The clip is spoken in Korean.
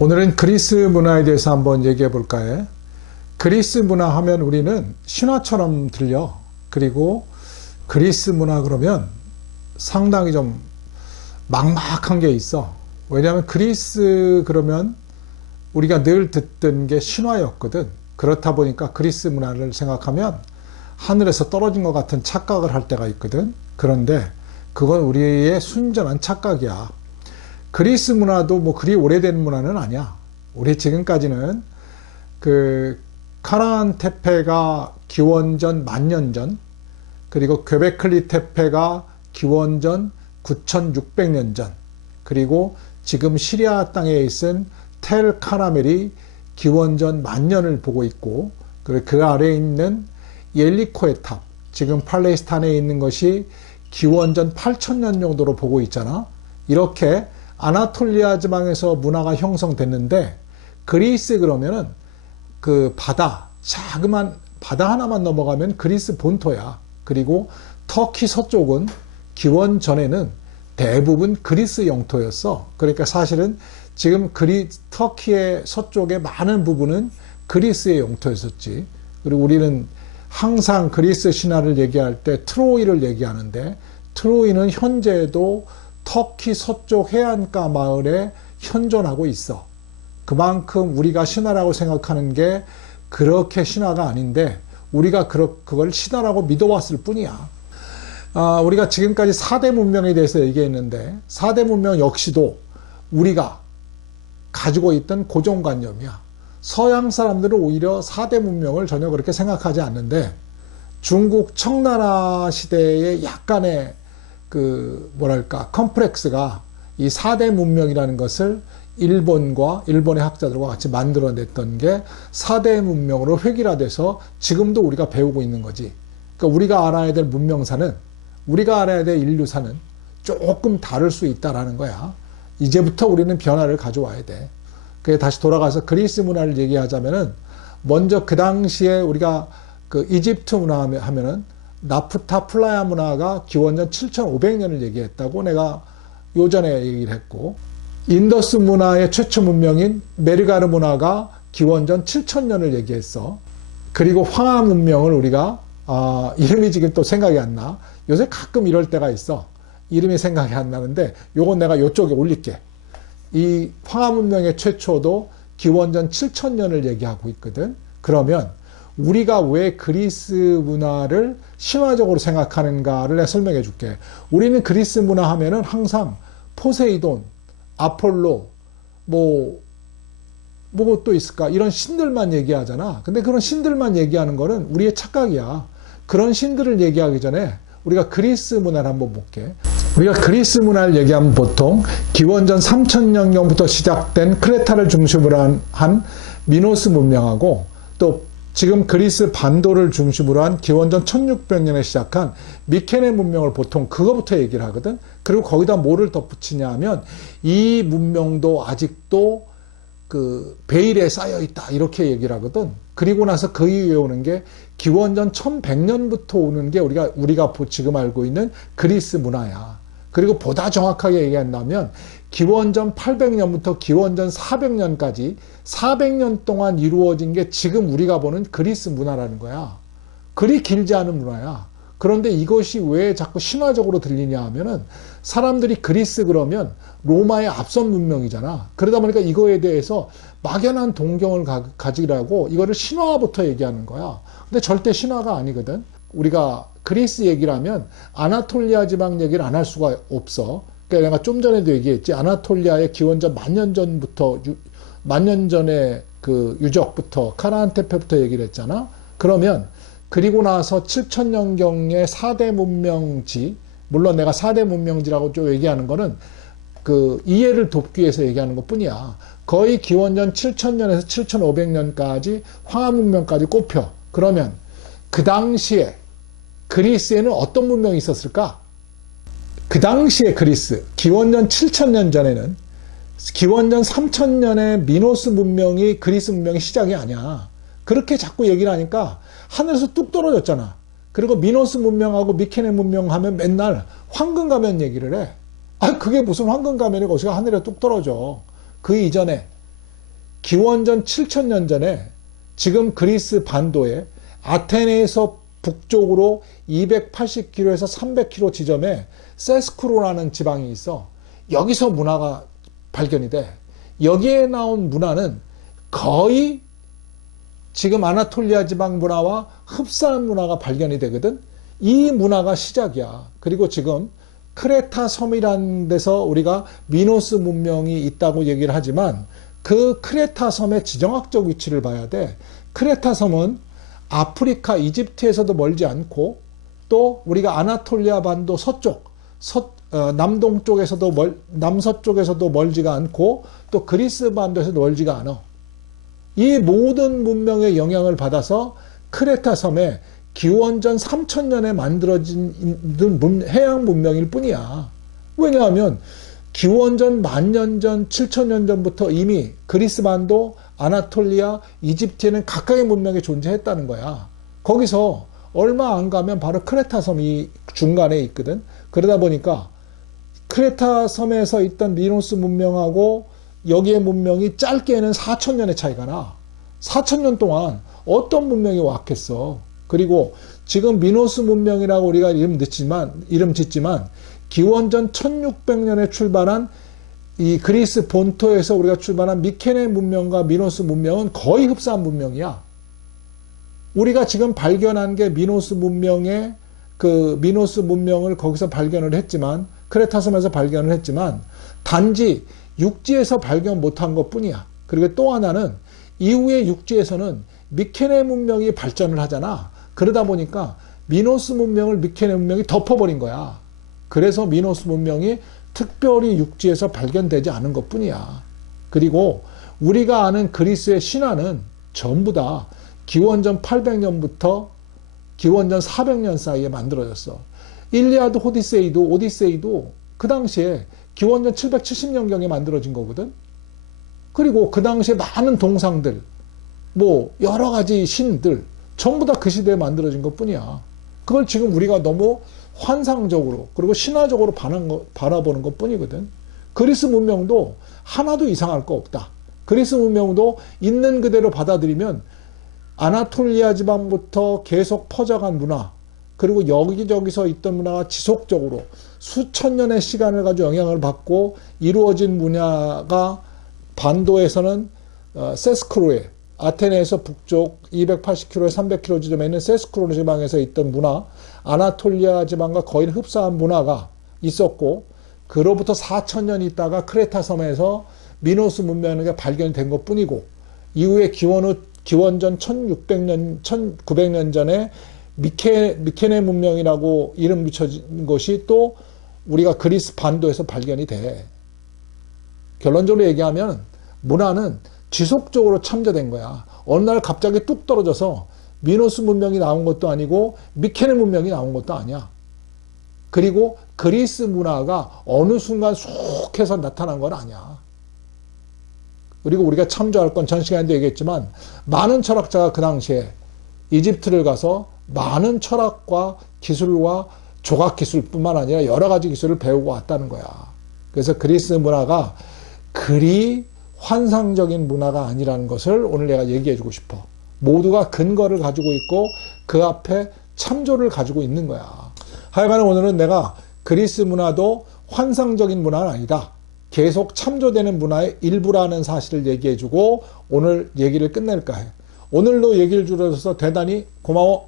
오늘은 그리스 문화에 대해서 한번 얘기해 볼까요? 그리스 문화 하면 우리는 신화처럼 들려. 그리고 그리스 문화 그러면 상당히 좀 막막한 게 있어. 왜냐하면 그리스 그러면 우리가 늘 듣던 게 신화였거든. 그렇다 보니까 그리스 문화를 생각하면 하늘에서 떨어진 것 같은 착각을 할 때가 있거든. 그런데 그건 우리의 순전한 착각이야. 그리스 문화도 뭐 그리 오래된 문화는 아니야. 우리 지금까지는 그 카나안 테페가 기원전 10,000년 전, 그리고 gö베클리 테페가 기원전 9,600년 전, 그리고 지금 시리아 땅에 있은 텔 카라멜이 기원전 10,000년을 보고 있고, 그리고 그 아래에 있는 예리코의 탑, 지금 팔레스타인에 있는 것이 기원전 8,000년 정도로 보고 있잖아. 이렇게 아나톨리아 지방에서 문화가 형성됐는데, 그리스 그러면은 그 바다, 자그만 바다 하나만 넘어가면 그리스 본토야. 그리고 터키 서쪽은 기원전에는 대부분 그리스 영토였어. 그러니까 사실은 지금 터키의 서쪽의 많은 부분은 그리스의 영토였었지. 그리고 우리는 항상 그리스 신화를 얘기할 때 트로이를 얘기하는데, 트로이는 현재도 터키 서쪽 해안가 마을에 현존하고 있어. 그만큼 우리가 신화라고 생각하는 게 그렇게 신화가 아닌데, 우리가 그걸 신화라고 믿어왔을 뿐이야. 우리가 지금까지 4대 문명에 대해서 얘기했는데, 4대 문명 역시도 우리가 가지고 있던 고정관념이야. 서양 사람들은 오히려 4대 문명을 전혀 그렇게 생각하지 않는데, 중국 청나라 시대의 약간의 컴플렉스가 이 4대 문명이라는 것을 일본의 학자들과 같이 만들어냈던 게 4대 문명으로 획일화돼서 지금도 우리가 배우고 있는 거지. 그러니까 우리가 알아야 될 문명사는, 우리가 알아야 될 인류사는 조금 다를 수 있다라는 거야. 이제부터 우리는 변화를 가져와야 돼. 그게 다시 돌아가서 그리스 문화를 얘기하자면은, 먼저 그 당시에 우리가 그 이집트 문화 하면은 나프타 플라야 문화가 기원전 7,500년을 얘기했다고 내가 요전에 얘기를 했고, 인더스 문화의 최초 문명인 메르가르 문화가 기원전 7,000년을 얘기했어. 그리고 황하 문명을 우리가 이름이 지금 또 생각이 안 나. 요새 가끔 이럴 때가 있어. 이름이 생각이 안 나는데 요건 내가 요쪽에 올릴게. 이 황하 문명의 최초도 기원전 7,000년을 얘기하고 있거든. 그러면 우리가 왜 그리스 문화를 신화적으로 생각하는가를 내가 설명해 줄게. 우리는 그리스 문화 하면은 항상 포세이돈, 아폴로, 뭐 또 있을까? 이런 신들만 얘기하잖아. 근데 그런 신들만 얘기하는 거는 우리의 착각이야. 그런 신들을 얘기하기 전에 우리가 그리스 문화를 한번 볼게. 우리가 그리스 문화를 얘기하면 보통 기원전 3,000년경부터 시작된 크레타를 중심으로 한 미노스 문명하고, 또 지금 그리스 반도를 중심으로 한 기원전 1600년에 시작한 미케네 문명을 보통 그거부터 얘기를 하거든. 그리고 거기다 뭐를 덧붙이냐 하면, 이 문명도 아직도 그 베일에 쌓여 있다 이렇게 얘기를 하거든. 그리고 나서 그 이후에 오는 게 기원전 1100년부터 오는 게 우리가 지금 알고 있는 그리스 문화야. 그리고 보다 정확하게 얘기한다면 기원전 800년부터 기원전 400년까지 400년 동안 이루어진 게 지금 우리가 보는 그리스 문화라는 거야. 그리 길지 않은 문화야. 그런데 이것이 왜 자꾸 신화적으로 들리냐 하면은, 사람들이 그리스 그러면 로마의 앞선 문명이잖아. 그러다 보니까 이거에 대해서 막연한 동경을 가지라고 이거를 신화부터 얘기하는 거야. 근데 절대 신화가 아니거든. 우리가 그리스 얘기를 하면 아나톨리아 지방 얘기를 안 할 수가 없어. 그러니까 내가 좀 전에도 얘기했지. 아나톨리아의 기원전 10,000년 전부터, 10,000년 전의 그 유적부터, 카나안 테페부터 얘기를 했잖아. 그러면 그리고 나서 7,000년경의 4대 문명지, 물론 내가 4대 문명지라고 좀 얘기하는 거는 그 이해를 돕기 위해서 얘기하는 것 뿐이야. 거의 기원전 7,000년에서 7,500년까지 황하 문명까지 꼽혀. 그러면 그 당시에 그리스에는 어떤 문명이 있었을까? 그 당시에 그리스, 기원전 7,000년 전에는, 기원전 3,000년의 미노스 문명이 그리스 문명의 시작이 아니야. 그렇게 자꾸 얘기를 하니까 하늘에서 뚝 떨어졌잖아. 그리고 미노스 문명하고 미케네 문명 하면 맨날 황금 가면 얘기를 해. 그게 무슨 황금 가면이고 어디가 하늘에 뚝 떨어져. 그 이전에 기원전 7000년 전에 지금 그리스 반도에 아테네에서 북쪽으로 280km에서 300km 지점에 세스크로라는 지방이 있어. 여기서 문화가 발견이 돼. 여기에 나온 문화는 거의 지금 아나톨리아 지방 문화와 흡사한 문화가 발견이 되거든. 이 문화가 시작이야. 그리고 지금 크레타 섬이라는 데서 우리가 미노스 문명이 있다고 얘기를 하지만 그 크레타 섬의 지정학적 위치를 봐야 돼. 크레타 섬은 아프리카 이집트에서도 멀지 않고 또 우리가 아나톨리아 반도 서쪽, 남동쪽에서도 남서쪽에서도 멀지가 않고 또 그리스 반도에서도 멀지가 않아. 이 모든 문명의 영향을 받아서 크레타 섬에 기원전 3000년에 만들어진 해양 문명일 뿐이야. 왜냐하면 기원전 10,000년 전, 7,000년 전부터 이미 그리스 반도, 아나톨리아, 이집트에는 각각의 문명이 존재했다는 거야. 거기서 얼마 안 가면 바로 크레타 섬이 중간에 있거든. 그러다 보니까 크레타 섬에서 있던 미노스 문명하고 여기의 문명이 짧게는 4,000년의 차이가 나. 4,000년 동안 어떤 문명이 왔겠어. 그리고 지금 미노스 문명이라고 우리가 이름 짓지만 기원전 1600년에 출발한 이 그리스 본토에서 우리가 출발한 미케네 문명과 미노스 문명은 거의 흡사한 문명이야. 우리가 지금 발견한 게 미노스 문명의 그 미노스 문명을 거기서 발견을 했지만 크레타 섬에서 발견을 했지만 단지 육지에서 발견 못한 것 뿐이야. 그리고 또 하나는 이후에 육지에서는 미케네 문명이 발전을 하잖아. 그러다 보니까 미노스 문명을 미케네 문명이 덮어버린 거야. 그래서 미노스 문명이 특별히 육지에서 발견되지 않은 것 뿐이야. 그리고 우리가 아는 그리스의 신화는 전부 다 기원전 800년부터 기원전 400년 사이에 만들어졌어. 일리아드 오디세이도 그 당시에 기원전 770년경에 만들어진 거거든. 그리고 그 당시에 많은 동상들, 뭐 여러 가지 신들 전부 다 그 시대에 만들어진 것 뿐이야. 그걸 지금 우리가 너무 환상적으로 그리고 신화적으로 바라보는 것 뿐이거든. 그리스 문명도 하나도 이상할 거 없다. 그리스 문명도 있는 그대로 받아들이면 아나톨리아 지방부터 계속 퍼져간 문화, 그리고 여기저기서 있던 문화가 지속적으로 수천 년의 시간을 가지고 영향을 받고 이루어진 문화가 반도에서는 세스크로에, 아테네에서 북쪽 280km, 300km 지점에 있는 세스크로 지방에서 있던 문화, 아나톨리아 지방과 거의 흡사한 문화가 있었고, 그로부터 4,000년 있다가 크레타 섬에서 미노스 문명이 발견된 것 뿐이고, 이후에 기원전 1600년, 1900년 전에 미케네 문명이라고 이름 붙여진 것이 또 우리가 그리스 반도에서 발견이 돼. 결론적으로 얘기하면 문화는 지속적으로 참조된 거야. 어느 날 갑자기 뚝 떨어져서 미노스 문명이 나온 것도 아니고 미케네 문명이 나온 것도 아니야. 그리고 그리스 문화가 어느 순간 쑥 해서 나타난 건 아니야. 그리고 우리가 참조할 건 전 시간에도 얘기했지만 많은 철학자가 그 당시에 이집트를 가서 많은 철학과 기술과 조각 기술뿐만 아니라 여러 가지 기술을 배우고 왔다는 거야. 그래서 그리스 문화가 그리 환상적인 문화가 아니라는 것을 오늘 내가 얘기해 주고 싶어. 모두가 근거를 가지고 있고 그 앞에 참조를 가지고 있는 거야. 하여간 오늘은 내가 그리스 문화도 환상적인 문화는 아니다. 계속 참조되는 문화의 일부라는 사실을 얘기해 주고 오늘 얘기를 끝낼까 해. 오늘도 얘기를 줄여줘서 대단히 고마워.